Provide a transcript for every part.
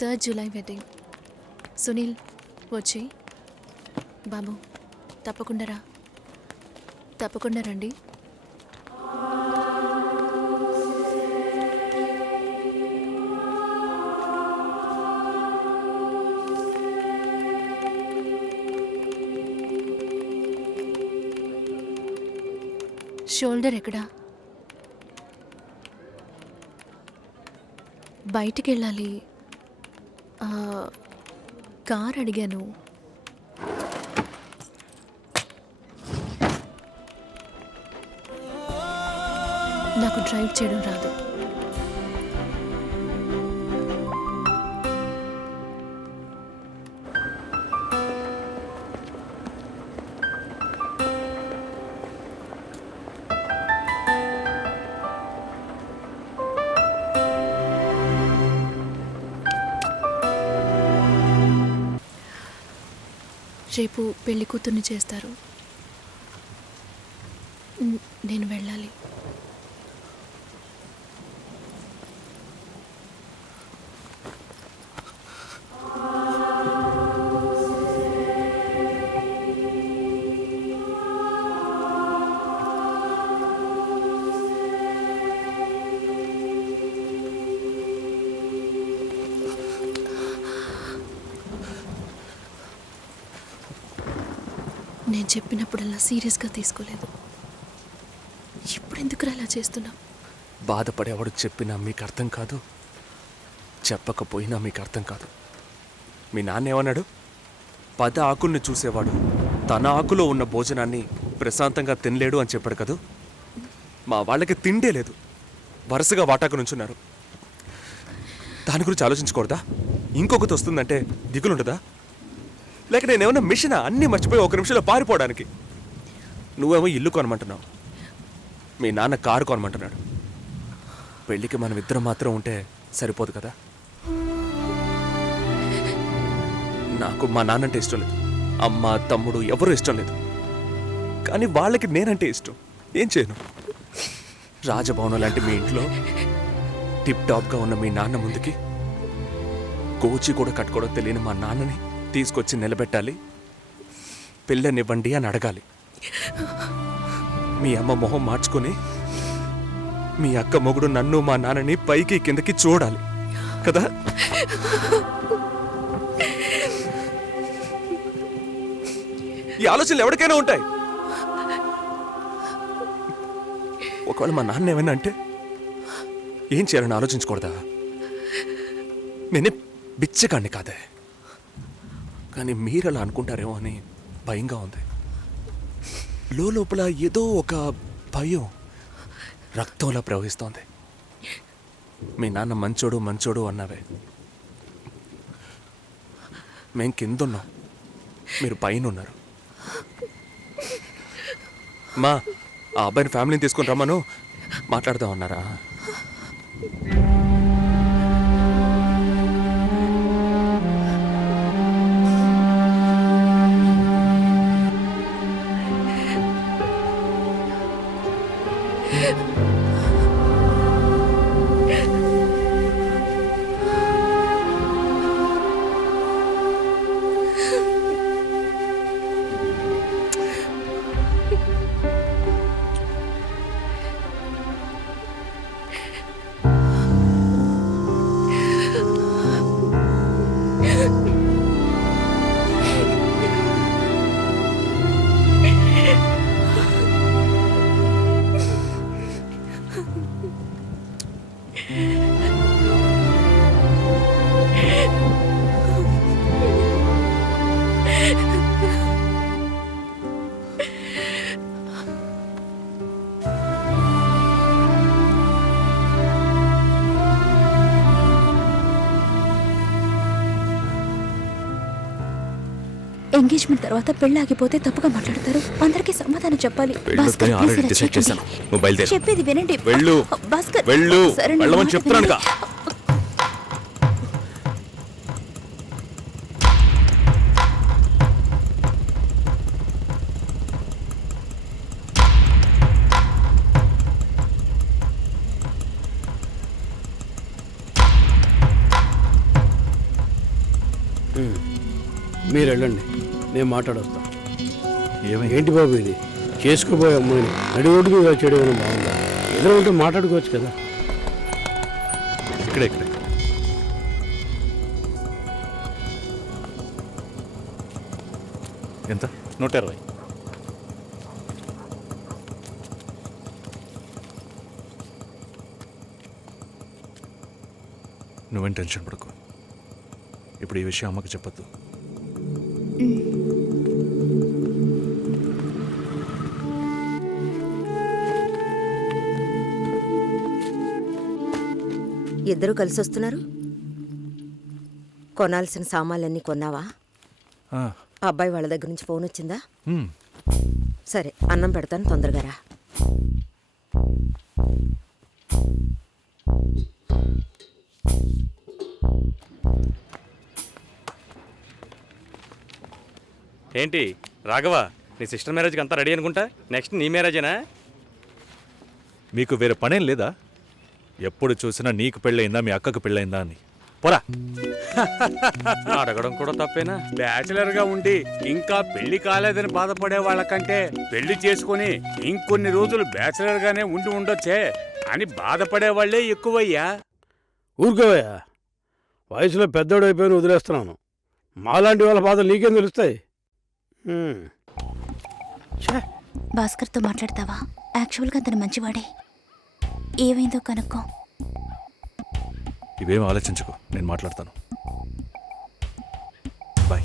3 July wedding. Sunil వచ్చి బాబు తప్పకుండా రా, తప్పకుండా రండి. షోల్డర్ ఎక్కడా? బయటికి వెళ్ళాలి. కార్ అడిగాను. నాకు డ్రైవ్ చేయడం రాదు. రేపు పెళ్లి కూతుర్ని చేస్తారు. నేను వెళ్ళాలి. నేను చెప్పినప్పుడల్లా సీరియస్గా తీసుకోలేదు. ఇప్పుడు ఎందుకు అలా చేస్తున్నావు? బాధపడేవాడు చెప్పినా మీకు అర్థం కాదు, చెప్పకపోయినా మీకు అర్థం కాదు. మీ నాన్న ఏమన్నాడు? 10 ఆకుల్ని చూసేవాడు తన ఆకులో ఉన్న భోజనాన్ని ప్రశాంతంగా తినలేడు అని చెప్పాడు కదూ. మా వాళ్ళకి తిండే లేదు, వరుసగా వాటాకు నుంచున్నారు. దాని గురించి ఆలోచించకూడదా? ఇంకొకటి వస్తుందంటే దిగులుండదా? లేక నేనేమన్నా మిషనా అన్నీ మర్చిపోయి 1 నిమిషంలో పారిపోవడానికి? నువ్వేమో ఇల్లు కొనమంటున్నావు, మీ నాన్న కారు కొనమంటున్నాడు. పెళ్ళికి మనం ఇద్దరం మాత్రం ఉంటే సరిపోదు కదా. నాకు మా నాన్నంటే ఇష్టం లేదు, అమ్మ తమ్ముడు ఎవరూ ఇష్టం లేదు. కానీ వాళ్ళకి నేనంటే ఇష్టం. ఏం చేయను? రాజభవనం లాంటి మీ ఇంట్లో టిప్ టాప్గా ఉన్న మీ నాన్న ముందుకి కోచి కూడా కట్టుకోవడం తెలియని మా నాన్నని తీసుకొచ్చి నిలబెట్టాలి. పిల్లనివ్వండి అని అడగాలి. మీ అమ్మ మొహం మార్చుకొని మీ అక్క మొగుడు నన్ను మా నాన్నని పైకి కిందకి చూడాలి కదా. ఈ ఆలోచనలు ఎవరికైనా ఉంటాయి. ఒకవేళ మా నాన్న ఏమైనా అంటే ఏం చేయాలని ఆలోచించకూడదా? నేనే బిచ్చగాన్ని కాదే, కానీ మీరు అలా అనుకుంటారేమో అని భయంగా ఉంది. లోపల ఏదో ఒక భయం రక్తంలా ప్రవహిస్తోంది. మీ నాన్న మంచోడు మంచోడు అన్నావే, మేం కిందున్నాం, మీరు పైన ఉన్నారు. మా ఆ అబ్బాయిని ఫ్యామిలీని తీసుకుని రమ్మను, మాట్లాడదాం అన్నారా? ఎంగేజ్మెంట్ తర్వాత పెళ్లి ఆగిపోతే తప్పుగా మాట్లాడతారు. అందరికీ సమాధానం చెప్పాలి. చెప్పేది వినండి. చెప్తున్నాను. మీరు వెళ్ళండి, నేను మాట్లాడొస్తాను. ఏమైంది? ఏంటి బాబు ఇది? చేసుకోబోయే అమ్మాయిని నడి రోడ్డు మీద చేయడం బాగుందా? ఎదురు ఉంటే మాట్లాడుకోవచ్చు కదా. ఇక్కడే ఇక్కడే. ఎంత? 120. నువ్వేం టెన్షన్ పడకు. ఇప్పుడు ఈ విషయం అమ్మకి చెప్పొద్దు. ఇద్దరు కలిసి వస్తున్నారు. కొనాల్సిన సామాన్లన్నీ కొన్నావా? ఆ, అబ్బాయి వాళ్ళ దగ్గర నుంచి ఫోన్ వచ్చిందా? హ్మ్. సరే, అన్నం పెడతాను, తొందరగా రా. ఏంటి రాఘవ, నీ సిస్టర్ మ్యారేజ్కి అంతా రెడీ అనుకుంటా. నెక్స్ట్ నీ మ్యారేజేనా? మీకు వేరే పనేం లేదా? ఎప్పుడు చూసినా నీకు పెళ్ళయిందా, మీ అక్కకు పెళ్ళయిందా అని. పోరా. అడగడం కూడా తప్పేనా? బ్యాచిలర్ గా ఉండి ఇంకా పెళ్లి కాలేదని బాధపడే వాళ్ళకంటే పెళ్లి చేసుకుని ఇంకొన్ని రోజులు బ్యాచిలర్ గానే ఉండి ఉండొచ్చే అని బాధపడే వాళ్లే ఎక్కువయ్యా. ఊరుకోవయ్యా, వయసులో పెద్దోడు అయిపోయిన వదిలేస్తున్నాను. మాలాంటి వాళ్ళ బాధలు నీకేం తెలుస్తాయి? భాస్కర్తో మాట్లాడతావా? యాక్చువల్గా అతను మంచివాడే. ఏమైందో కనుక్కో. ఇవేం ఆలోచించుకో, నేను మాట్లాడతాను. బాయ్.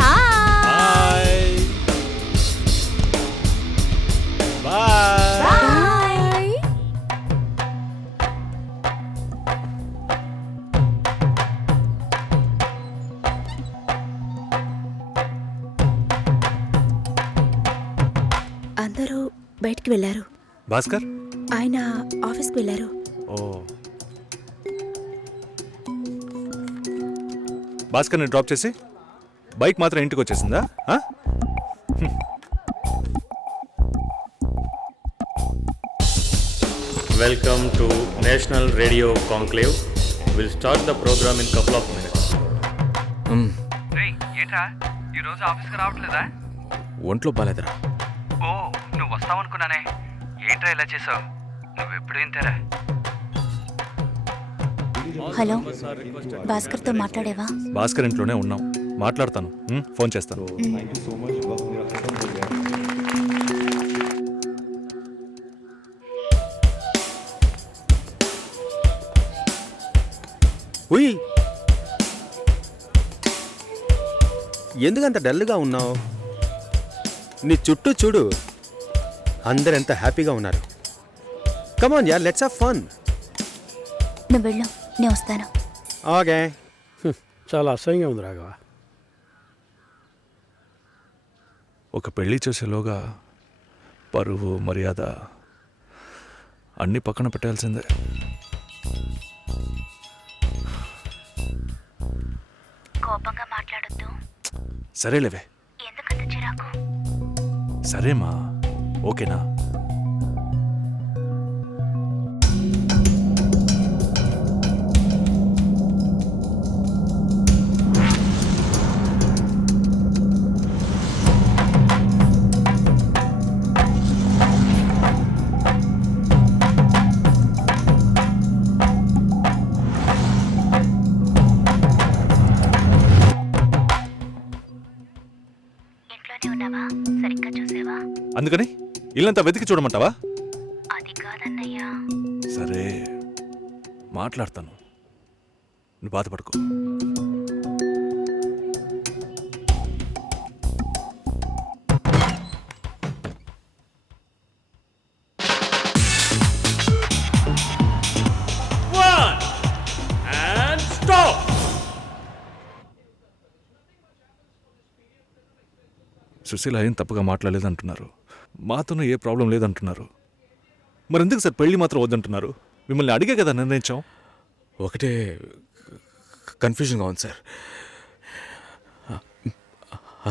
హాయ్. బాయ్. అందరూ బయటికి వెళ్ళారు. భాస్కర్. ఆయన ఆఫీస్కి వెళ్ళారు. ఓ, భాస్కర్ని డ్రాప్ చేసి బైక్ మాత్రం ఇంటికి వచ్చేసిందా? ఆ? Welcome to national radio conclave. Will start the program in couple of minutes. ఏంట్రా ఈరోజు ఆఫీస్కి రావట్లేదా? ఒంట్లో బాలేదురా. ఓ, నువ్వు వస్తావనుకున్నానే. ఏంట్రా ఇలా చేసావు? నువ్వు ఎప్పుడు ఇంతేరా? హలో, భాస్కర్తో మాట్లాడేవా? భాస్కర్ ఇంట్లోనే ఉన్నాం, మాట్లాడతాను. ఫోన్ చేస్తాను. ఉయ్, ఎందుకంత డల్గా ఉన్నావు? నీ చుట్టూ చూడు, అందరెంత హ్యాపీగా ఉన్నారు. కమాన్ యార్, లెట్స్ హావ్ ఫన్. నువ్వు వెళ్ళు, నేను వస్తాను. ఓకే. చాలా అసహ్యంగా ఉంది రాఘవ. ఒక పెళ్లి చేసేలోగా పరువు మర్యాద అన్నీ పక్కన పెట్టాల్సిందే. కోపంగా మాట్లాడొద్దు. సరేలేవే. ఎందుకంత చిరాకు? సరేమా, ఓకేనా? సరిగ్గా చూసావా? అందుకని ఇల్లంతా వెతికి చూడమంటావా? అది కాదన్నయ్యా. సరే, మాట్లాడతాను, నువ్వు బాధపడకు. సుశీల ఏం తప్పుగా మాట్లాడలేదంటున్నారు, మాతోనూ ఏ ప్రాబ్లం లేదంటున్నారు. మరెందుకు సార్ పెళ్లి మాత్రం వద్దంటున్నారు? మిమ్మల్ని అడిగే కదా నిర్ణయించాం. ఒకటే కన్ఫ్యూజన్గా ఉంది సార్.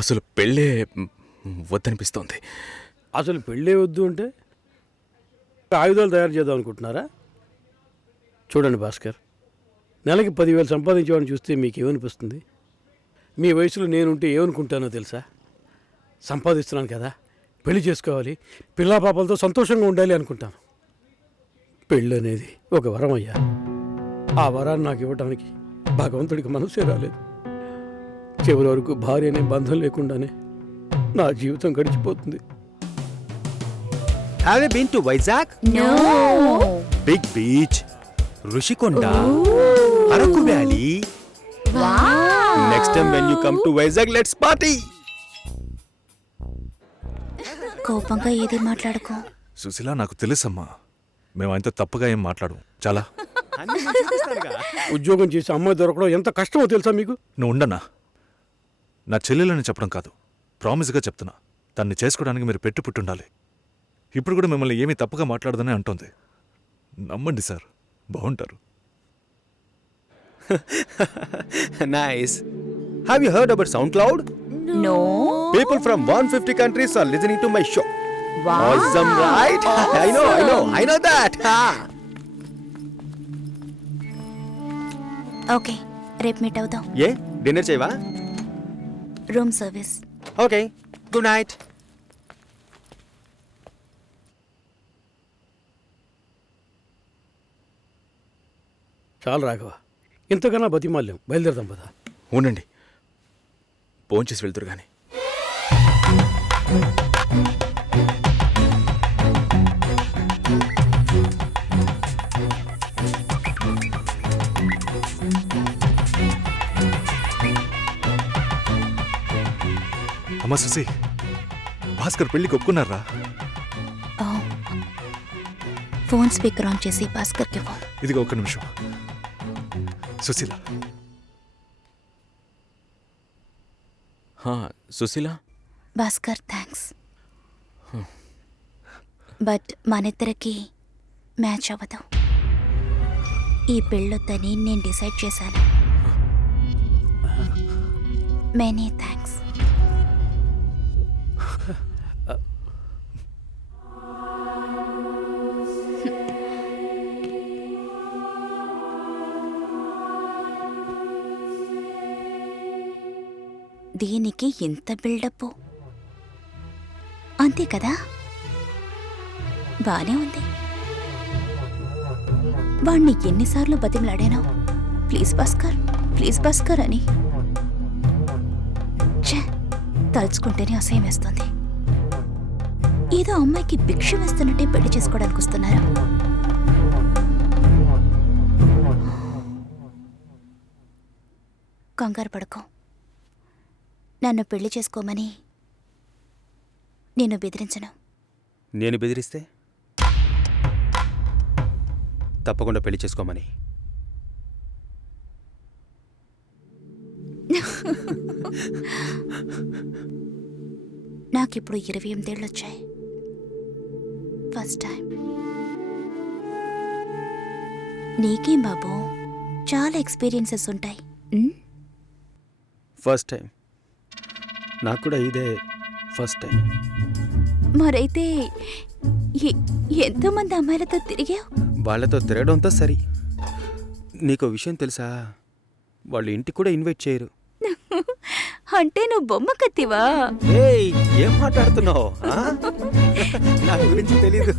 అసలు పెళ్ళే వద్దనిపిస్తోంది. అసలు పెళ్ళే వద్దు అంటే ఆయుధాలు తయారు చేద్దాం అనుకుంటున్నారా? చూడండి భాస్కర్, నెలకి 10,000 సంపాదించేవాడిని చూస్తే మీకేమనిపిస్తుంది? మీ వయసులో నేనుంటే ఏమనుకుంటానో తెలుసా? సంపాదిస్తున్నాను కదా, పెళ్లి చేసుకోవాలి, పిల్లా పాపలతో సంతోషంగా ఉండాలి అనుకుంటాను. పెళ్ళి అనేది ఒక వరం అయ్యా. ఆ వరాన్ని నాకు ఇవ్వడానికి భగవంతుడికి మనసే రాలేదు. చివరి వరకు భార్య అనే బంధం లేకుండానే నా జీవితం గడిచిపోతుంది. Have you been to Vizag? No. Big beach, Rushikonda, Araku valley. Next time when you come to Vizag let's party. కోపంగా ఏది మాట్లాడుకో. సుశీల, నాకు తెలుసమ్మా, మేము ఆయనతో తప్పుగా ఏం మాట్లాడు. చాలా ఉద్యోగం చేసి అమ్మాయి దొరకడం ఎంత కష్టమో తెలుసా మీకు? నువ్వు ఉండనా? నా చెల్లెలని చెప్పడం కాదు, ప్రామిస్గా చెప్తున్నా, తన్ని చేసుకోవడానికి మీరు పెట్టి పుట్టుండాలి. ఇప్పుడు కూడా మిమ్మల్ని ఏమీ తప్పుగా మాట్లాడదని అంటోంది. నమ్మండి సార్, బాగుంటారు. Nice. Have you heard about SoundCloud? No. People from 150 countries are listening to my show. Awesome, right? I know that. Okay, రేపు మీట్ అవుదాం. ఏ డిన్నర్ చేయవా? Room service. Okay, good night. చాలు రాఘవ, ఇంతకన్నా బతిమాల్యం. బయలుదేరదాం పదా. ఉండండి, భోంచేసి వెళ్తురు కానీ. అమ్మా సుశీ, భాస్కర్ పెళ్ళికి ఒప్పుకున్నారా? ఫోన్ స్పీకర్ ఆన్ చేసి భాస్కర్కి ఇవ్వు. ఇదిగో ఒక్క నిమిషం. సుశీల, సుశీల, భాస్కర్ థ్యాంక్స్, బట్ మనిద్దరికి మ్యాచ్ అవ్వదు. ఈ పెళ్ళొద్దని నేను డిసైడ్ చేశాను. Many thanks. దీనికి ఎంత బిల్డప్, అంతే కదా? బానే ఉంది. వాణ్ణి ఎన్నిసార్లు బతిమలాడాను, ప్లీజ్ భాస్కర్, ప్లీజ్ భాస్కర్ అని. ఛే, తలుచుకుంటేనే అసహ్యం వేస్తుంది. ఏదో అమ్మాయికి భిక్ష వేస్తున్నట్టే పెళ్లి చేసుకోవడానికి వస్తున్నారా? కంగారు పడుకో. నన్ను పెళ్లి చేసుకోమని నేను బెదిరించను. నేను బెదిరిస్తే తప్పకుండా పెళ్లి చేసుకోమని. నాకిప్పుడు 28 ఏళ్ళు వచ్చాయి. First time. నీకేం బాబు, చాలా ఎక్స్పీరియన్సెస్ ఉంటాయి. First time. నాకు కూడా ఇదే ఫస్ట్ టైం. మరైతే ఎంతోమంది అమ్మాయిలతో తిరిగావు? వాళ్ళతో తిరగడంతో సరి. నీకో విషయం తెలుసా, వాళ్ళు ఇంటికి కూడా ఇన్వైట్ చేయరు. అంటే నువ్వు బొమ్మ కత్తివా? ఏయ్, ఏం మాట్లాడుతున్నావు? నా గురించి తెలీదు.